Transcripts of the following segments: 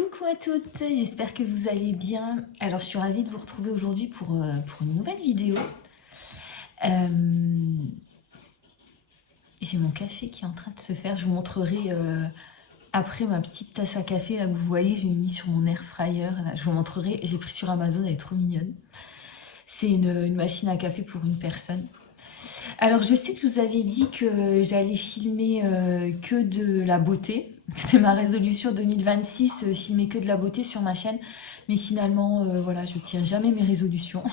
Coucou à toutes, j'espère que vous allez bien. Alors je suis ravie de vous retrouver aujourd'hui pour une nouvelle vidéo. J'ai mon café qui est en train de se faire, je vous montrerai après ma petite tasse à café là que vous voyez, je l'ai mis sur mon air fryer, là, je vous montrerai, j'ai pris sur Amazon, elle est trop mignonne. C'est une machine à café pour une personne. Alors je sais que je vous avais dit que j'allais filmer que de la beauté. C'était ma résolution 2026, filmer que de la beauté sur ma chaîne. Mais finalement, voilà, je tiens jamais mes résolutions.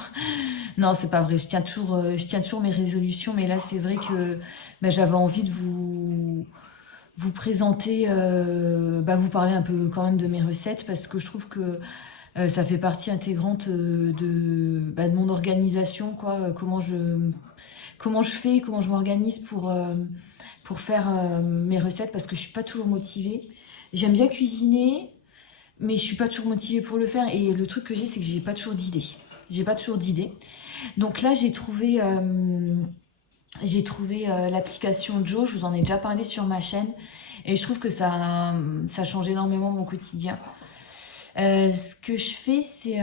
Non, c'est pas vrai, je tiens toujours mes résolutions. Mais là, c'est vrai que j'avais envie de vous présenter, vous parler un peu quand même de mes recettes. Parce que je trouve que ça fait partie intégrante de mon organisation, quoi. Comment je fais, comment je m'organise pour faire mes recettes parce que je suis pas toujours motivée. J'aime bien cuisiner, mais je suis pas toujours motivée pour le faire. Et le truc que j'ai, c'est que j'ai pas toujours d'idées. J'ai pas toujours d'idées. Donc là, j'ai trouvé l'application Joe. Je vous en ai déjà parlé sur ma chaîne. Et je trouve que ça change énormément mon quotidien. Ce que je fais, c'est...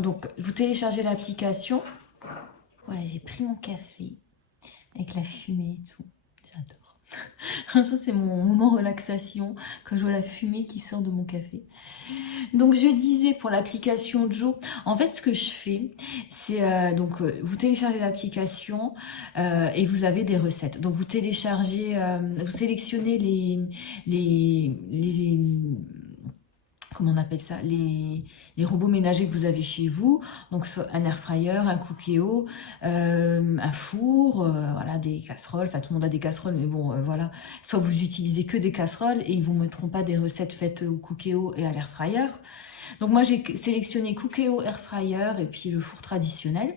donc, vous téléchargez l'application. Voilà, j'ai pris mon café avec la fumée et tout. J'adore. Franchement, c'est mon moment relaxation quand je vois la fumée qui sort de mon café. Donc, je disais pour l'application Joe, en fait, ce que je fais, c'est vous téléchargez l'application et vous avez des recettes. Donc, vous téléchargez, vous sélectionnez les comment on appelle ça, les robots ménagers que vous avez chez vous, donc soit un air fryer, un Cookéo, un four, voilà, des casseroles, enfin tout le monde a des casseroles, mais bon, voilà, soit vous utilisez que des casseroles et ils vous mettront pas des recettes faites au Cookéo et à l'air fryer. Donc moi j'ai sélectionné Cookéo, air fryer et puis le four traditionnel.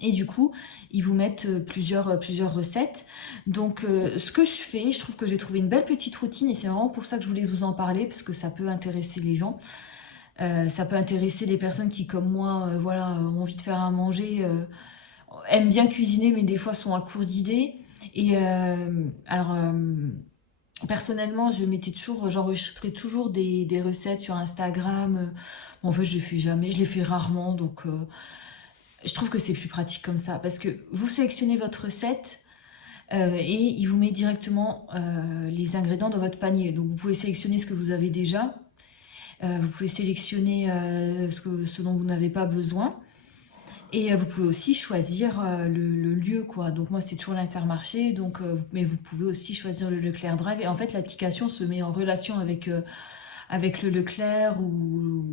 Et du coup, ils vous mettent plusieurs recettes. Donc, ce que je fais, je trouve que j'ai trouvé une belle petite routine et c'est vraiment pour ça que je voulais vous en parler, parce que ça peut intéresser les gens. Ça peut intéresser les personnes qui, comme moi, voilà, ont envie de faire à manger, aiment bien cuisiner, mais des fois sont à court d'idées. Et personnellement, j'enregistrais toujours des recettes sur Instagram. Bon, en fait, je les fais jamais, je les fais rarement, donc... je trouve que c'est plus pratique comme ça parce que vous sélectionnez votre recette et il vous met directement les ingrédients dans votre panier. Donc vous pouvez sélectionner ce que vous avez déjà, vous pouvez sélectionner ce dont vous n'avez pas besoin et vous pouvez aussi choisir le lieu, quoi. Donc moi c'est toujours l'Intermarché, donc, mais vous pouvez aussi choisir le Leclerc Drive et en fait l'application se met en relation avec le Leclerc ou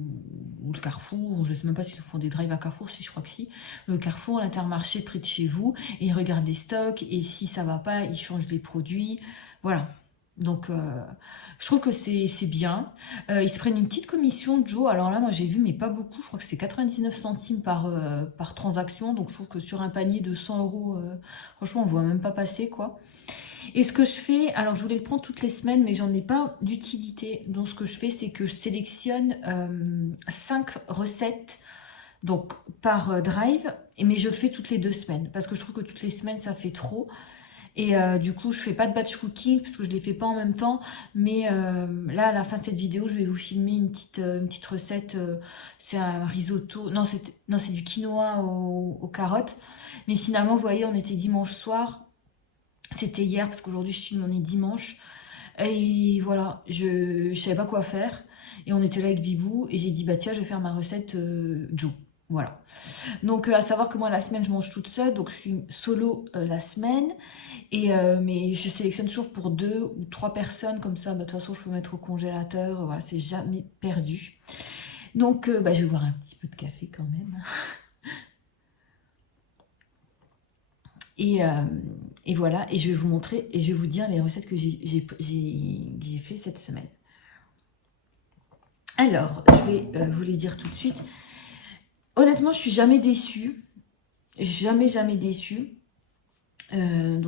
le Carrefour, je ne sais même pas s'ils font des drives à Carrefour, si je crois que si, le Carrefour, l'Intermarché près de chez vous, et ils regardent les stocks, et si ça va pas, ils changent les produits, voilà. Donc, je trouve que c'est bien. Ils se prennent une petite commission, Joe. Alors là, moi, j'ai vu, mais pas beaucoup. Je crois que c'est 99 centimes par transaction. Donc, je trouve que sur un panier de 100 euros, franchement, on ne voit même pas passer, quoi. Et ce que je fais, alors je voulais le prendre toutes les semaines, mais j'en ai pas d'utilité. Donc ce que je fais, c'est que je sélectionne 5 recettes donc par drive, mais je le fais toutes les 2 semaines, parce que je trouve que toutes les semaines, ça fait trop. Et du coup, je fais pas de batch cooking, parce que je les fais pas en même temps. Mais là, à la fin de cette vidéo, je vais vous filmer une petite recette. C'est un risotto. Non, c'est du quinoa aux carottes. Mais finalement, vous voyez, on était dimanche soir. C'était hier parce qu'aujourd'hui je filme, on est dimanche. Et voilà, je savais pas quoi faire. Et on était là avec Bibou et j'ai dit bah tiens je vais faire ma recette Joe. Voilà. Donc à savoir que moi la semaine je mange toute seule, donc je suis solo la semaine. Et mais je sélectionne toujours pour 2 ou 3 personnes, comme ça de toute façon je peux mettre au congélateur, voilà, c'est jamais perdu. Donc je vais boire un petit peu de café quand même. Et, euh, et voilà, et je vais vous montrer et je vais vous dire les recettes que j'ai fait cette semaine. Alors, je vais vous les dire tout de suite. Honnêtement, je suis jamais déçue. Jamais déçue. Je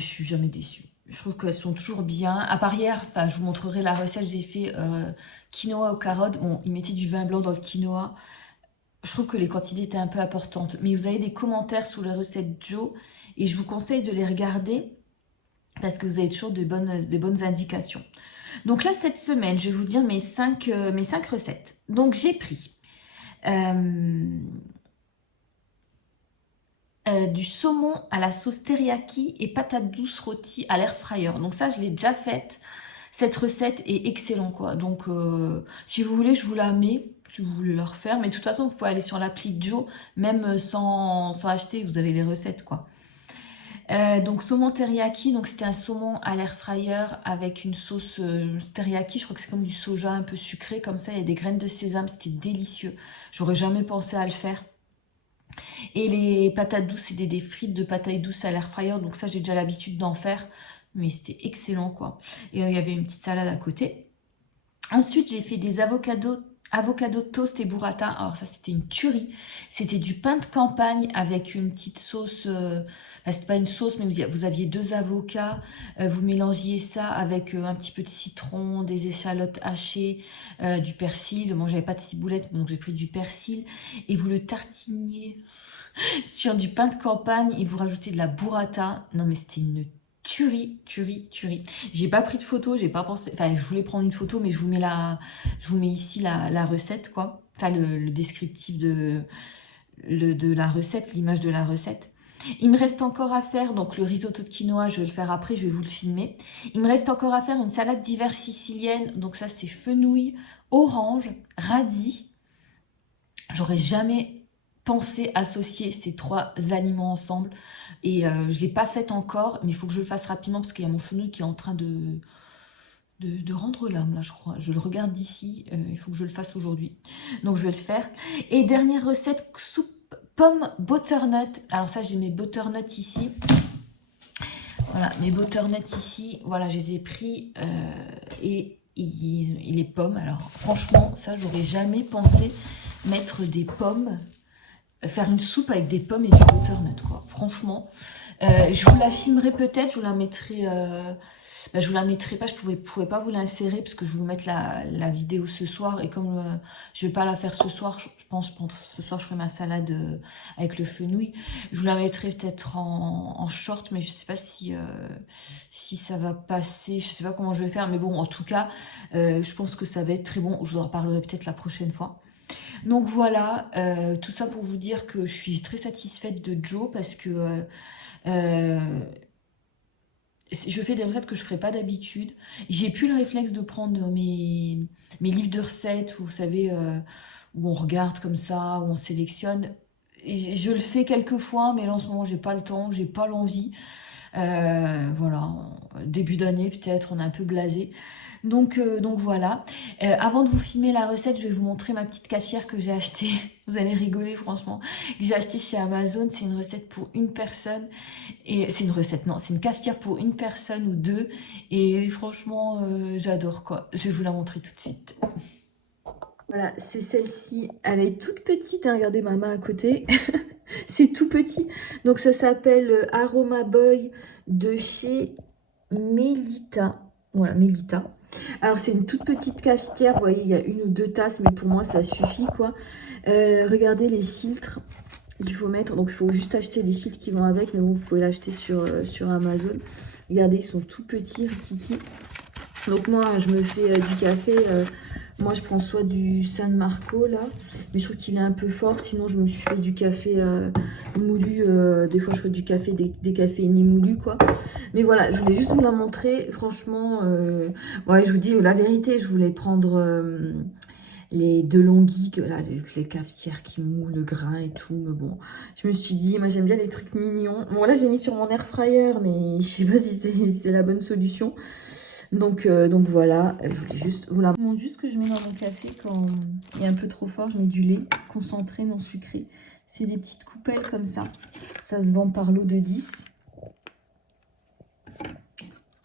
suis jamais déçue. Je trouve qu'elles sont toujours bien. À part hier, enfin, je vous montrerai la recette. J'ai fait quinoa aux carottes. Bon, ils mettaient du vin blanc dans le quinoa. Je trouve que les quantités étaient un peu importantes. Mais vous avez des commentaires sur les recettes Joe. Et je vous conseille de les regarder parce que vous avez toujours de bonnes indications. Donc là, cette semaine, je vais vous dire mes 5 recettes. Donc j'ai pris euh, du saumon à la sauce teriyaki et patates douces rôties à l'air fryer. Donc ça, je l'ai déjà faite. Cette recette est excellente, quoi. Donc, si vous voulez, je vous la mets, si vous voulez la refaire. Mais de toute façon, vous pouvez aller sur l'appli Joe, même sans acheter, vous avez les recettes, quoi. Donc, saumon teriyaki, donc c'était un saumon à l'air fryer avec une sauce teriyaki. Je crois que c'est comme du soja un peu sucré, comme ça. Il y a des graines de sésame, c'était délicieux. J'aurais jamais pensé à le faire. Et les patates douces, c'est des frites de patates douces à l'air fryer. Donc ça, j'ai déjà l'habitude d'en faire. Mais c'était excellent, quoi. Et il y avait une petite salade à côté. Ensuite, j'ai fait des avocado toast et burrata. Alors ça, c'était une tuerie. C'était du pain de campagne avec une petite sauce. Enfin, c'était pas une sauce, mais vous aviez 2 avocats. Vous mélangiez ça avec un petit peu de citron, des échalotes hachées, du persil. Moi, j'avais pas de ciboulette, donc j'ai pris du persil. Et vous le tartiniez sur du pain de campagne et vous rajoutez de la burrata. Non, mais c'était une tuerie. J'ai pas pris de photo, j'ai pas pensé. Enfin, je voulais prendre une photo, mais je vous mets ici la recette, quoi. Enfin, le descriptif de la recette, l'image de la recette. Il me reste encore à faire, donc le risotto de quinoa, je vais le faire après, je vais vous le filmer. Il me reste encore à faire une salade d'hiver sicilienne, donc ça c'est fenouil, orange, radis. J'aurais jamais pensé associer ces 3 aliments ensemble. Et je ne l'ai pas faite encore, mais il faut que je le fasse rapidement parce qu'il y a mon fenouil qui est en train de rendre l'âme, là, je crois. Je le regarde d'ici, il faut que je le fasse aujourd'hui. Donc, je vais le faire. Et dernière recette, soupe pomme butternut. Alors ça, j'ai mes butternuts ici. Voilà, mes butternuts ici, voilà, je les ai pris. Et les pommes, alors franchement, ça, j'aurais jamais pensé mettre des pommes, faire une soupe avec des pommes et du butternut, quoi. Franchement, je vous la filmerai peut-être, je vous la mettrai, je vous la mettrai pas, je pourrais pas vous l'insérer parce que je vais vous mettre la vidéo ce soir et comme je vais pas la faire ce soir, je pense ce soir je ferai ma salade avec le fenouil. Je vous la mettrai peut-être en short, mais je sais pas si ça va passer, je sais pas comment je vais faire, mais bon, en tout cas, je pense que ça va être très bon. Je vous en reparlerai peut-être la prochaine fois. Donc voilà, tout ça pour vous dire que je suis très satisfaite de Joe parce que euh, je fais des recettes que je ne ferais pas d'habitude. J'ai plus le réflexe de prendre mes livres de recettes, où, vous savez, où on regarde comme ça, où on sélectionne. Je le fais quelques fois, mais là en ce moment j'ai pas le temps, j'ai pas l'envie. Voilà, début d'année peut-être, on est un peu blasé. Donc voilà. Avant de vous filmer la recette, je vais vous montrer ma petite cafetière que j'ai achetée. Vous allez rigoler franchement. Que j'ai achetée chez Amazon. C'est une recette pour une personne. Et c'est une recette, non, c'est une cafetière pour une personne ou deux. Et franchement, j'adore quoi. Je vais vous la montrer tout de suite. Voilà, c'est celle-ci. Elle est toute petite, hein, regardez ma main à côté. C'est tout petit. Donc ça s'appelle Aroma Boy de chez Melita. Voilà, Melita. Alors c'est une toute petite cafetière, vous voyez, il y a 1 ou 2 tasses, mais pour moi ça suffit quoi. Regardez les filtres qu'il faut mettre. Donc il faut juste acheter les filtres qui vont avec, mais bon, vous pouvez l'acheter sur Amazon. Regardez, ils sont tout petits, kiki. Donc moi, je me fais du café. Moi, je prends soit du San Marco, là. Mais je trouve qu'il est un peu fort. Sinon, je me suis fait du café moulu. Des fois, je fais du café, des cafés moulus, quoi. Mais voilà, je voulais juste vous la montrer. Franchement, ouais, je vous dis la vérité. Je voulais prendre les DeLonghi, là, les cafetières qui mouent le grain et tout. Mais bon, je me suis dit, moi, j'aime bien les trucs mignons. Bon, là, j'ai mis sur mon air fryer, mais je sais pas si c'est la bonne solution. Donc voilà, je voulais juste vous la montre. Juste que je mets dans mon café quand il est un peu trop fort, je mets du lait concentré non sucré. C'est des petites coupelles comme ça. Ça se vend par lot de 10.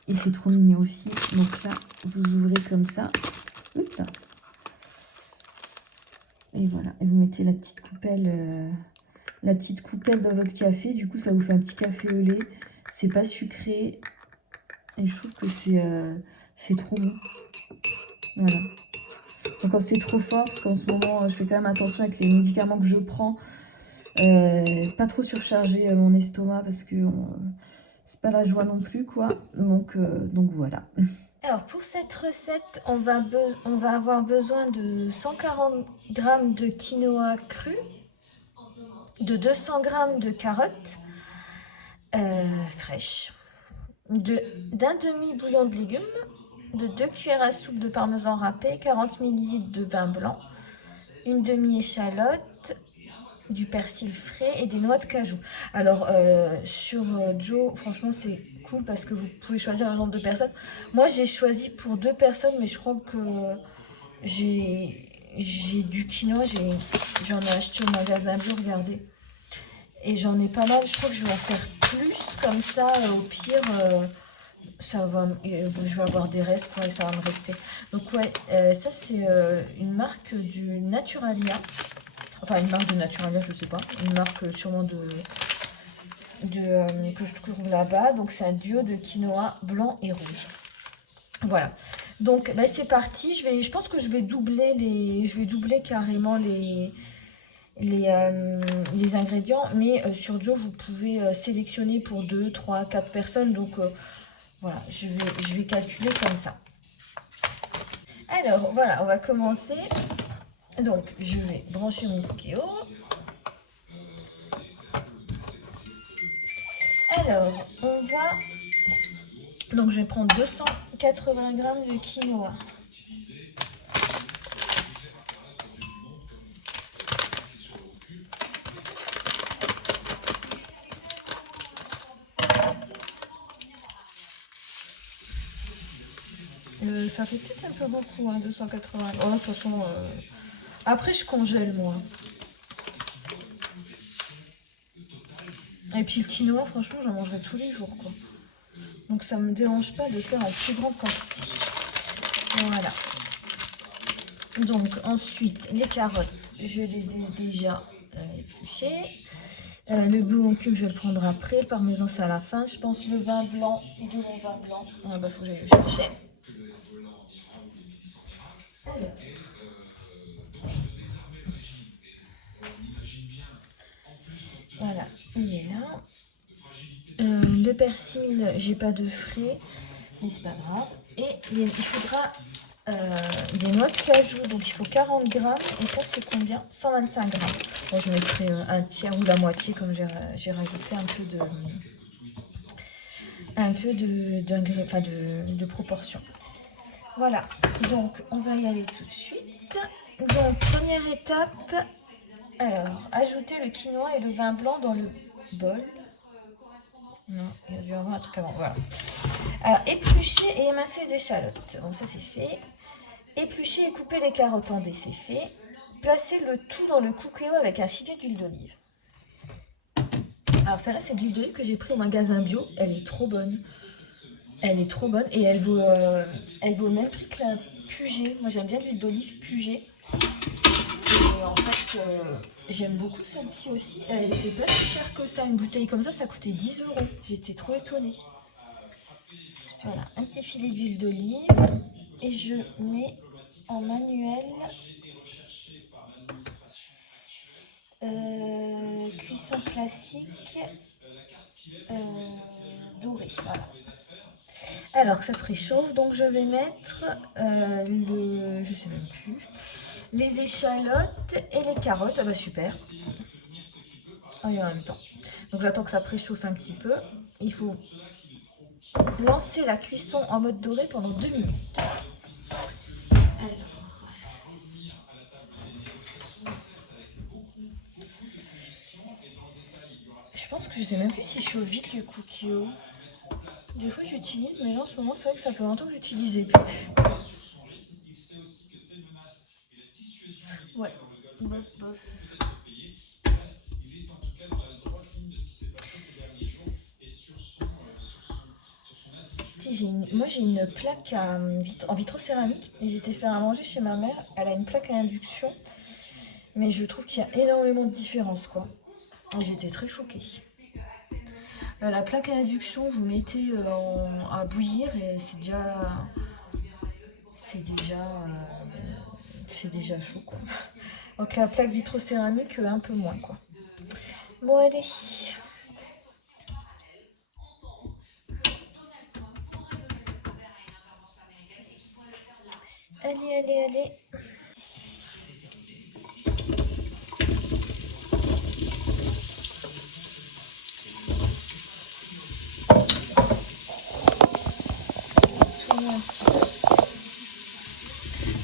Et c'est trop mignon aussi. Donc là, vous ouvrez comme ça. Hop là. Et voilà, et vous mettez la petite coupelle dans votre café. Du coup, ça vous fait un petit café au lait. C'est pas sucré. Et je trouve que c'est trop bon. Voilà. Donc quand c'est trop fort, parce qu'en ce moment, je fais quand même attention avec les médicaments que je prends. Pas trop surcharger mon estomac parce que c'est pas la joie non plus, quoi. Donc voilà. Alors pour cette recette, on va avoir besoin de 140 grammes de quinoa cru, de 200 grammes de carottes fraîches, d'un demi-bouillon de légumes, de 2 cuillères à soupe de parmesan râpé, 40 ml de vin blanc, une demi-échalote, du persil frais et des noix de cajou. Alors sur Joe, franchement c'est cool parce que vous pouvez choisir le nombre de personnes. Moi j'ai choisi pour 2 personnes, mais je crois que j'ai du quinoa, j'en ai acheté au magasin Bio, regardez. Et j'en ai pas mal, je crois que je vais en faire plus, comme ça au pire ça va, je vais avoir des restes quoi, et ça va me rester. Donc ouais, ça c'est une marque du Naturalia. Enfin, une marque de Naturalia, je sais pas. Une marque sûrement que je trouve là-bas. Donc, c'est un duo de quinoa blanc et rouge. Voilà. Donc, bah, c'est parti. Je pense que je vais doubler carrément les ingrédients. Mais sur Joe, vous pouvez sélectionner pour 2, 3, 4 personnes. Donc, voilà, je vais calculer comme ça. Alors, voilà, on va commencer. Donc, je vais brancher mon Cookéo. Alors, on va... Donc, je vais prendre 280 grammes de quinoa. Ça fait peut-être un peu beaucoup, hein, 280. Oh, de toute façon, après, je congèle, moi. Et puis, le quinoa, franchement, j'en mangerai tous les jours, quoi. Donc, ça me dérange pas de faire en plus grande quantité. Voilà. Donc, ensuite, les carottes, je les ai déjà épluchées. Le bouillon cube, je vais le prendre après. Le parmesan, c'est à la fin. Je pense le vin blanc. Et de mon vin blanc. Ah bah, faut que je l'achète. Voilà, il est là. Le persil, j'ai pas de frais, mais c'est pas grave. Et il faudra des noix de cajou, donc il faut 40 grammes. Et ça, c'est combien? 125 grammes. Bon, je mettrai un tiers ou la moitié, comme j'ai rajouté de proportion. Voilà, donc on va y aller tout de suite. Donc, première étape, alors, ajouter le quinoa et le vin blanc dans le bol. Non, il y a dû y avoir un truc avant, voilà. Alors, éplucher et émincer les échalotes. Bon, ça c'est fait. Éplucher et couper les carottes en dés, c'est fait. Placer le tout dans le Cookéo avec un filet d'huile d'olive. Alors, celle-là, c'est de l'huile d'olive que j'ai pris au magasin bio. Elle est trop bonne. Elle est trop bonne et elle vaut le même prix que la Puget. Moi, j'aime bien l'huile d'olive Puget. Et en fait, j'aime beaucoup celle-ci aussi. Elle était pas si chère que ça. Une bouteille comme ça coûtait 10 euros. J'étais trop étonnée. Voilà, un petit filet d'huile d'olive. Et je mets en manuel cuisson classique dorée. Voilà. Alors que ça préchauffe, donc je vais mettre je sais même plus, les échalotes et les carottes. Ah bah super. Ah oui, en même temps. Donc j'attends que ça préchauffe un petit peu. Il faut lancer la cuisson en mode doré pendant 2 minutes. Alors, je pense que je sais même plus si je chauffe vite le Cookéo. Des fois j'utilise, mais là en ce moment c'est vrai que ça fait longtemps que j'utilisais plus. Ouais, bof bof. Moi j'ai une plaque en vitrocéramique et j'étais faire à manger chez ma mère. Elle a une plaque à induction, mais je trouve qu'il y a énormément de différence quoi. J'étais très choquée. La plaque à induction, vous mettez à bouillir et c'est déjà chaud quoi. Donc la plaque vitrocéramique un peu moins quoi. Bon allez. Allez, allez, allez. Tourner un petit peu.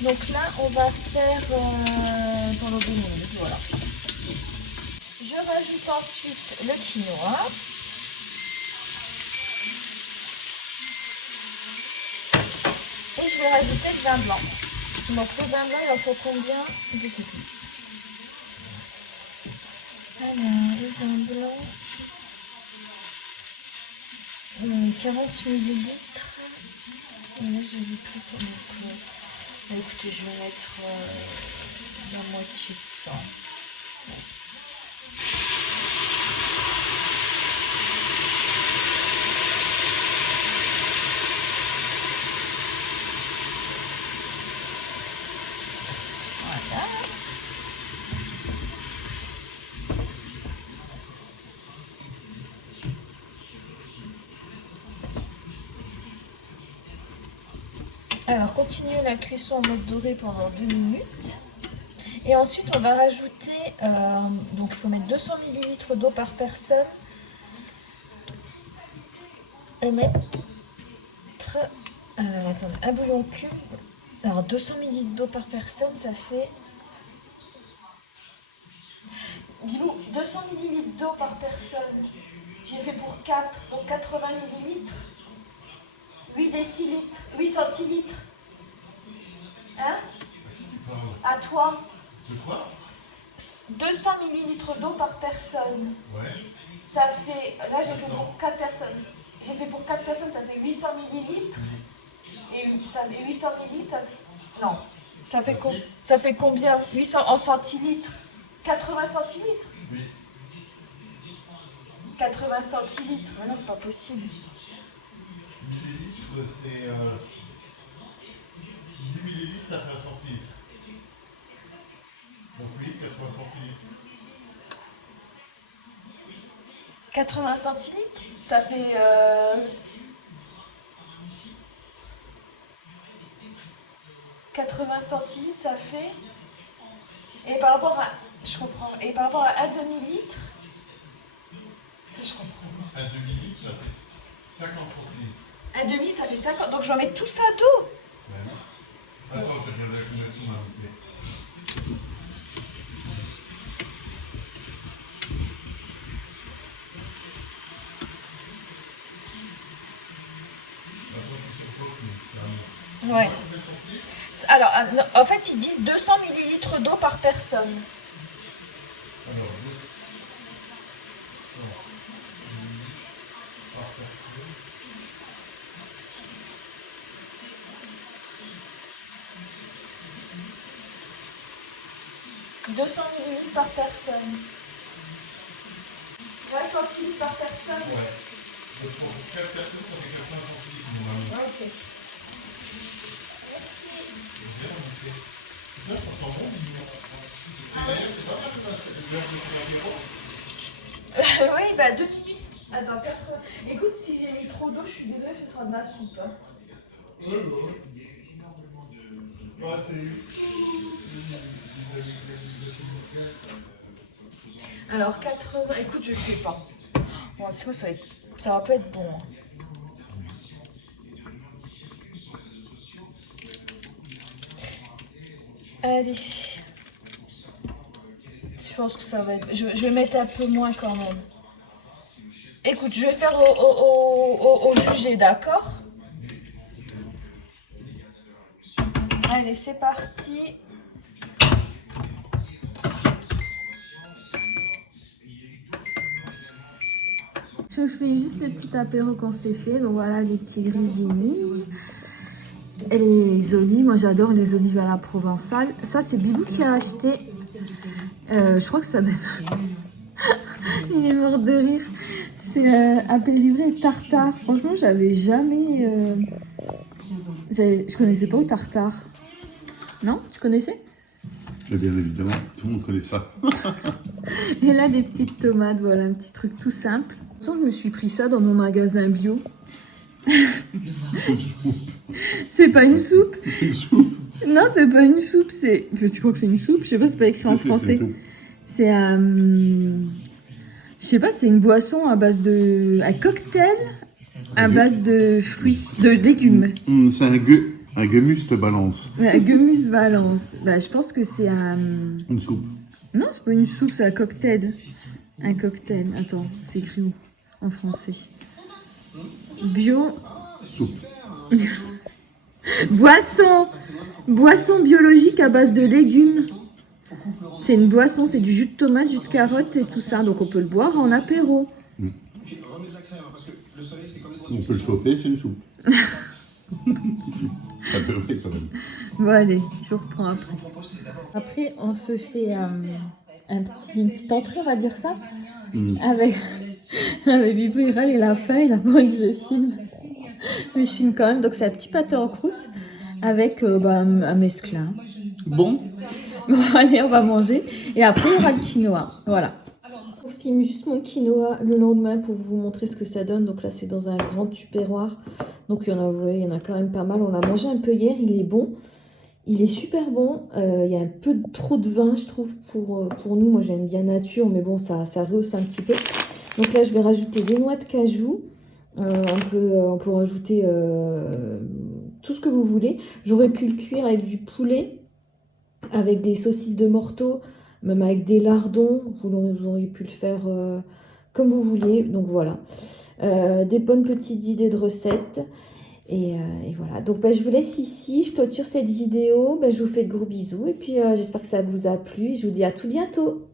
Donc là, on va faire pendant 2 minutes, voilà. Je rajoute ensuite le quinoa. Et je vais rajouter le vin blanc. Donc le vin blanc, il en faut combien? Je sais plus. Alors, le vin blanc, 40 millilitres. Et là, j'ai vu plus pour écoutez, je vais mettre la moitié de ça. Voilà. Alors, continuez la cuisson en mode doré pendant 2 minutes. Et ensuite, on va rajouter, donc il faut mettre 200 ml d'eau par personne. Et mettre, alors attendez, un bouillon cube. Alors 200 ml d'eau par personne, ça fait... Dis-vous, 200 ml d'eau par personne. J'ai fait pour 4, donc 80 ml. 8 décilitres, 8 centilitres. Hein? À toi. 200 ml d'eau par personne. Ouais. Ça fait, là j'ai fait pour 4 personnes. J'ai fait pour 4 personnes, ça fait 800 ml. Et ça fait 800 ml, ça fait... Non. Ça fait combien? 800 en centilitres. 80 centilitres? Oui. 80 centilitres. Mais non, c'est pas possible. Millilitres, c'est... 10 millilitres, ça fait 1 centilitre. Donc oui, 80 centilitres. 80 centilitres, ça fait... 80 centilitres, ça fait... Et par rapport à... Je comprends. Et par rapport à 1 demi-litre... Je comprends. 1 demi-litre, ça fait 50 centilitres. 1 demi-litre, ça fait 50. Donc je vais mettre tout ça d'eau. Ben non. Attends, je regarde la conversion à vous plaît. Ouais. Alors, en fait, ils disent 200 ml d'eau par personne. Alors, 200 par personne. 200 ml par personne. 20 centilitres par personne. Ouais. Donc pour 4 personnes, ça fait 80 centilitres, mon ami. Ouais, ok. Ça sent bon, c'est pas mal. Oui, bah 2 minutes. Attends, 80. Écoute, si j'ai mis trop d'eau, je suis désolée, ce sera de ma soupe. Hein. Ouais, bah ouais. Bah, c'est... Alors 80, écoute, je sais pas. Bon, ça va pas être bon. Hein. Allez. Je pense que ça va être... Je vais mettre un peu moins quand même. Écoute, je vais faire au jugé, d'accord? Allez, c'est parti. Je fais juste le petit apéro qu'on s'est fait. Donc voilà, les petits grisinis. Et les olives. Moi, j'adore les olives à la provençale. Ça, c'est Bibou qui a acheté. Je crois que ça doit être... Il est mort de rire. C'est un pédigré tartare. Franchement, j'avais jamais... Je connaissais pas au tartare. Non? Tu connaissais? Et bien évidemment, tout le monde connaît ça. Et là, des petites tomates. Voilà, un petit truc tout simple. De toute façon, je me suis pris ça dans mon magasin bio. C'est pas une soupe. C'est une soupe. Non, c'est pas une soupe, c'est... Tu crois que c'est une soupe? Je sais pas, c'est pas écrit en français. C'est un... Je sais pas, c'est une boisson à base de... Un cocktail à base de fruits, de légumes. C'est un gummus de balance. Ouais, un gummus valence. Bah, je pense que c'est un... Une soupe. Non, c'est pas une soupe, c'est un cocktail. Un cocktail. Attends, c'est écrit où? En français. Bio... Soupe. Boisson biologique à base de légumes. C'est une boisson, c'est du jus de tomate, jus de carotte et tout ça. Donc on peut le boire en apéro. On peut le chauffer, c'est une soupe. Ça peut oui, quand même. Bon allez, je reprends après. Après, on se fait une petite entrée, on va dire ça, avec Bibou, il râle, il a faim, il a pas envie que je filme. Mais je filme quand même, donc c'est un petit pâté en croûte avec un mesclin. Bon. Bon allez, on va manger. Et après, il y aura le quinoa, voilà. Je filme juste mon quinoa le lendemain pour vous montrer ce que ça donne. Donc là, c'est dans un grand tupperware. Donc il y en a, vous voyez, il y en a quand même pas mal. On l'a mangé un peu hier, il est bon. Il est super bon. Il y a un peu trop de vin, je trouve, pour nous. Moi, j'aime bien nature, mais bon, ça rehausse un petit peu. Donc là, je vais rajouter des noix de cajou. On peut rajouter tout ce que vous voulez. J'aurais pu le cuire avec du poulet, avec des saucisses de morteau, même avec des lardons. Vous auriez pu le faire comme vous vouliez. Donc voilà. Des bonnes petites idées de recettes. Et voilà. Donc je vous laisse ici. Je clôture cette vidéo. Je vous fais de gros bisous. Et puis j'espère que ça vous a plu. Je vous dis à tout bientôt.